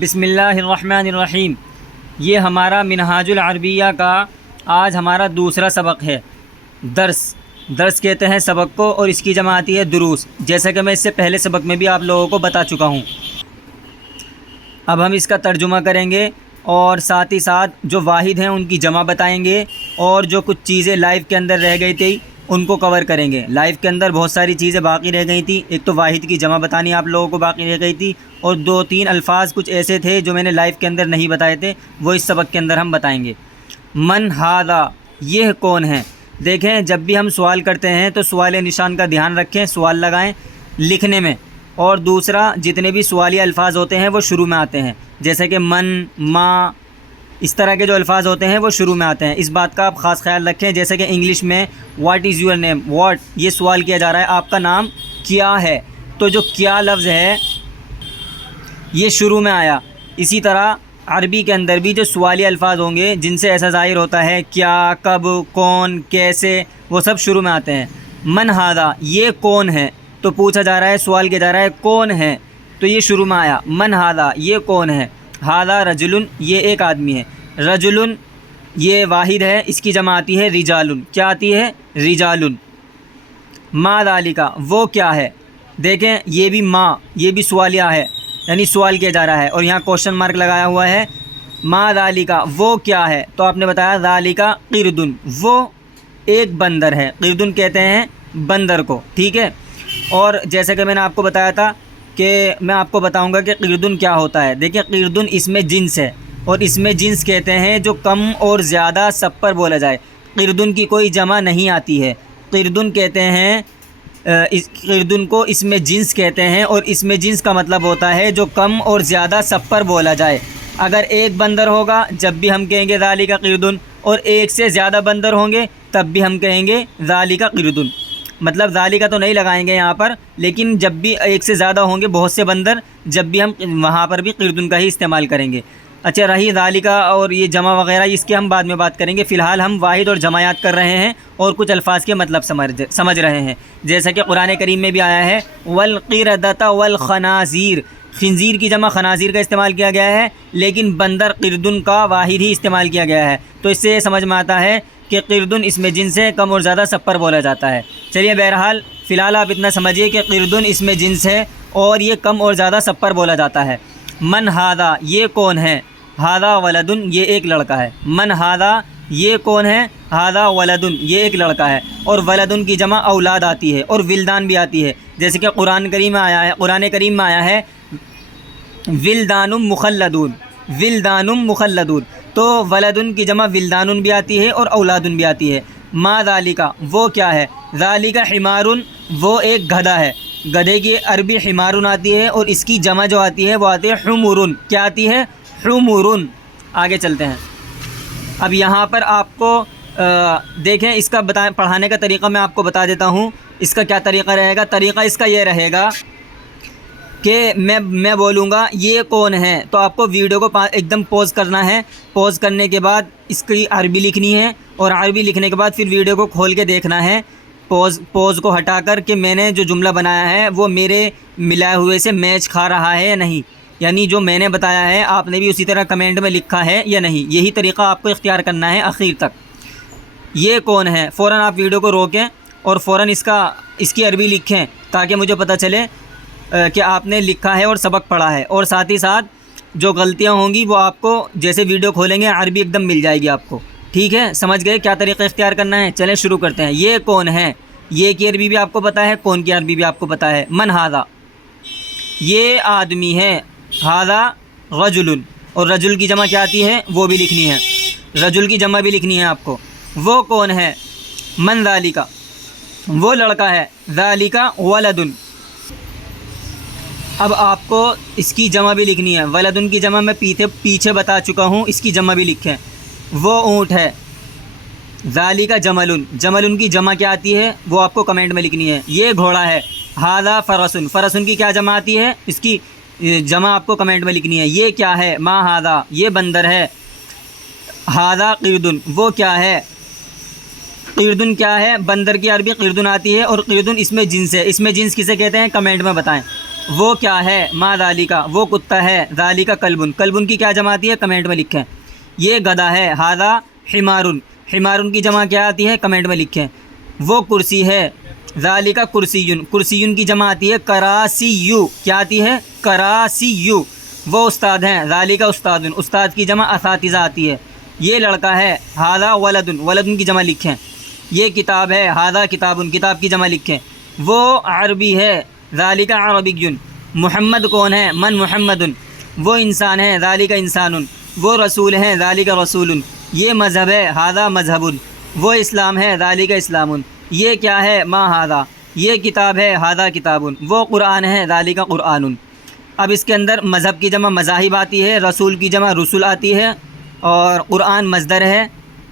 بسم اللہ الرحمن الرحیم۔ یہ ہمارا منہاج العربیہ کا آج ہمارا دوسرا سبق ہے۔ درس کہتے ہیں سبق کو، اور اس کی جمع آتی ہے دروس، جیسا کہ میں اس سے پہلے سبق میں بھی آپ لوگوں کو بتا چکا ہوں۔ اب ہم اس کا ترجمہ کریں گے اور ساتھ ہی ساتھ جو واحد ہیں ان کی جمع بتائیں گے، اور جو کچھ چیزیں لائف کے اندر رہ گئی تھی ان کو کور کریں گے۔ لائف کے اندر بہت ساری چیزیں باقی رہ گئی تھیں، ایک تو واحد کی جمع بتانی آپ لوگوں کو باقی رہ گئی تھی، اور 2-3 الفاظ کچھ ایسے تھے جو میں نے لائف کے اندر نہیں بتائے تھے، وہ اس سبق کے اندر ہم بتائیں گے۔ من ھذا، یہ کون ہے؟ دیکھیں، جب بھی ہم سوال کرتے ہیں تو سوال نشان کا دھیان رکھیں، سوال لگائیں لکھنے میں، اور دوسرا جتنے بھی سوالی الفاظ ہوتے ہیں وہ شروع میں آتے ہیں، جیسے کہ من، ما، اس طرح کے جو الفاظ ہوتے ہیں وہ شروع میں آتے ہیں۔ اس بات کا آپ خاص خیال رکھیں، جیسے کہ انگلش میں what is your name, what, یہ سوال کیا جا رہا ہے آپ کا نام کیا ہے، تو جو کیا لفظ ہے یہ شروع میں آیا۔ اسی طرح عربی کے اندر بھی جو سوالی الفاظ ہوں گے جن سے ایسا ظاہر ہوتا ہے کیا، کب، کون، کیسے، وہ سب شروع میں آتے ہیں۔ من ھذا، یہ کون ہے، تو پوچھا جا رہا ہے، سوال کیا جا رہا ہے کون ہے، تو یہ شروع میں آیا، من ھذا، یہ کون ہے۔ ھذا رجل، یہ ایک آدمی ہے۔ رجل یہ واحد ہے، اس کی جمع آتی ہے رجال، کیا آتی ہے؟ رجال۔ ما ذالک، وہ کیا ہے؟ دیکھیں یہ بھی ما، یہ بھی سوالیہ ہے، یعنی سوال کیا جا رہا ہے، اور یہاں کوشچن مارک لگایا ہوا ہے۔ ما ذالک، وہ کیا ہے، تو آپ نے بتایا ذالک قرد، وہ ایک بندر ہے۔ قرد کہتے ہیں بندر کو، ٹھیک ہے۔ اور جیسے کہ میں نے آپ کو بتایا تھا کہ میں آپ کو بتاؤں گا کہ قرد کیا ہوتا ہے۔ دیکھیں قرد اس میں جنس ہے، اور اس میں جنس کہتے ہیں جو کم اور زیادہ سب پر بولا جائے۔ قرد کی کوئی جمع نہیں آتی ہے، قرد کہتے ہیں، قردن کو اس میں جنس کہتے ہیں، اور اس میں جنس کا مطلب ہوتا ہے جو کم اور زیادہ سب پر بولا جائے۔ اگر ایک بندر ہوگا جب بھی ہم کہیں گے ذالک قردن، اور ایک سے زیادہ بندر ہوں گے تب بھی ہم کہیں گے ذالک قردن۔ مطلب ذالک تو نہیں لگائیں گے یہاں پر، لیکن جب بھی ایک سے زیادہ ہوں گے بہت سے بندر، جب بھی ہم وہاں پر بھی قردن کا ہی استعمال کریں گے۔ اچھا، رہی ذالک اور یہ جمع وغیرہ، اس کی ہم بعد میں بات کریں گے۔ فی الحال ہم واحد اور جمع یاد کر رہے ہیں، اور کچھ الفاظ کے مطلب سمجھ رہے ہیں، جیسا کہ قرآن کریم میں بھی آیا ہے والقردۃ والخنازیر، خنزیر کی جمع خنازیر کا استعمال کیا گیا ہے، لیکن بندر قردن کا واحد ہی استعمال کیا گیا ہے۔ تو اس سے یہ سمجھ میں آتا ہے کہ قردن اس میں جنس ہے، کم اور زیادہ سب پر بولا جاتا ہے۔ چلیے بہرحال فی الحال آپ اتنا سمجھیے کہ قردن اس میں جنس ہے، اور یہ کم اور زیادہ سب پر بولا جاتا ہے۔ من ھذا، یہ کون ہے؟ ھذا ولدن، یہ ایک لڑکا ہے۔ من ھذا، یہ کون ہے؟ ھذا ولدن، یہ ایک لڑکا ہے۔ اور ولدن کی جمع اولاد آتی ہے، اور ولدان بھی آتی ہے، جیسے کہ قرآن کریم میں آیا ہے ولدان مخلدون، ولدان مخلدون، تو ولدن کی جمع ولدان بھی آتی ہے اور اولادن بھی آتی ہے۔ ما ذالک، وہ کیا ہے؟ ذالک حمار، وہ ایک گدھا ہے۔ گدھے کی عربی حمار آتی ہے، اور اس کی جمع جو آتی ہے وہ آتی ہے حمر، کیا آتی ہے؟ حمر۔ آگے چلتے ہیں۔ اب یہاں پر آپ کو دیکھیں اس کا پڑھانے کا طریقہ میں آپ کو بتا دیتا ہوں۔ اس کا کیا طریقہ رہے گا؟ طریقہ اس کا یہ رہے گا کہ میں بولوں گا یہ کون ہے، تو آپ کو ویڈیو کو ایک دم پوز کرنا ہے، پوز کرنے کے بعد اس کی عربی لکھنی ہے، اور عربی لکھنے کے بعد پھر ویڈیو کو کھول کے دیکھنا ہے، پوز کو ہٹا کر، کہ میں نے جو جملہ بنایا ہے وہ میرے ملائے ہوئے سے میچ کھا رہا ہے یا نہیں، یعنی جو میں نے بتایا ہے آپ نے بھی اسی طرح کمنٹ میں لکھا ہے یا نہیں۔ یہی طریقہ آپ کو اختیار کرنا ہے آخر تک۔ یہ کون ہے، فوراً آپ ویڈیو کو روکیں اور فوراً اس کی عربی لکھیں، تاکہ مجھے پتہ چلے کہ آپ نے لکھا ہے اور سبق پڑھا ہے، اور ساتھ ہی ساتھ جو غلطیاں ہوں گی وہ آپ کو جیسے ویڈیو کھولیں گے عربی ایک دم مل جائے گی آپ کو، ٹھیک ہے؟ سمجھ گئے کیا طریقہ اختیار کرنا ہے؟ چلیں شروع کرتے ہیں۔ یہ کون ہے، یہ کی عربی بھی آپ کو پتہ ہے، کون کی عربی بھی آپ کو پتہ ہے۔ من ھذا، یہ آدمی ہے۔ ھذا رجل، اور رجل کی جمع کیا آتی ہے وہ بھی لکھنی ہے، رجل کی جمع بھی لکھنی ہے آپ کو۔ وہ کون ہے؟ من ذالک، وہ لڑکا ہے۔ ذالک ولدن، اب آپ کو اس کی جمع بھی لکھنی ہے۔ ولدن کی جمع میں پیچھے بتا چکا ہوں، اس کی جمع بھی لکھیں۔ وہ اونٹ ہے۔ ذالک جمل، جمل کی جمع کیا آتی ہے وہ آپ کو کمنٹ میں لکھنی ہے۔ یہ گھوڑا ہے۔ ھذا فرسن، فرسن کی کیا جمع آتی ہے، اس کی جمع آپ کو کمنٹ میں لکھنی ہے۔ یہ کیا ہے؟ ما ھذا، یہ بندر ہے۔ ھذا قردن، وہ کیا ہے؟ قردن کیا ہے؟ بندر کی عربی قردن آتی ہے، اور قردن اس میں جنس ہے۔ اس میں جنس کسے کہتے ہیں کمنٹ میں بتائیں۔ وہ کیا ہے؟ ما ذالکا وہ کتا ہے، ذالکا کلبن کلبن کی کیا جمع آتی ہے؟ کمنٹ میں لکھیں۔ یہ گدھا ہے، ھذا حمارن حمارن کی جمع کیا آتی ہے؟ کمنٹ میں لکھیں۔ وہ کرسی ہے، ذالکا کرسیون کرسیون کی جمع آتی ہے کراسیو، کیا آتی ہے؟ کراسیو۔ وہ استاد ہیں، ذالکا استادن استاد کی جمع اساتذہ آتی ہے۔ یہ لڑکا ہے، ھذا ولدن ولدن کی جمع لکھیں۔ یہ کتاب ہے، ھذا کتابن کتاب کی جمع لکھیں۔ وہ عربی ہے، ذالکا عربیٌ۔ محمد کون ہے؟ من محمد وہ انسان ہے، ذالکا انسان۔ وہ رسول ہیں، ذالکا رسول۔ یہ مذہب ہے، ھذا مذہب۔ وہ اسلام ہے، ذالکا اسلام۔ یہ کیا ہے؟ ما ھذا یہ کتاب ہے، ھذا کتاب۔ وہ قرآن ہے، ذالکا قرآن۔ اب اس کے اندر مذہب کی جمع مذاہب آتی ہے، رسول کی جمع رسول آتی ہے، اور قرآن مصدر ہے۔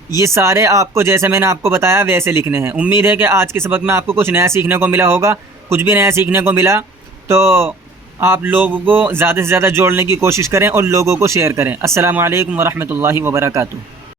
یہ سارے آپ کو جیسے میں نے آپ کو بتایا ویسے لکھنے ہیں۔ امید ہے کہ آج کے سبق میں آپ کو کچھ نیا سیکھنے کو ملا ہوگا۔ کچھ بھی نیا سیکھنے کو ملا تو آپ لوگوں کو زیادہ سے زیادہ جوڑنے کی کوشش کریں اور لوگوں کو شیئر کریں۔ السلام علیکم ورحمۃ اللہ وبرکاتہ۔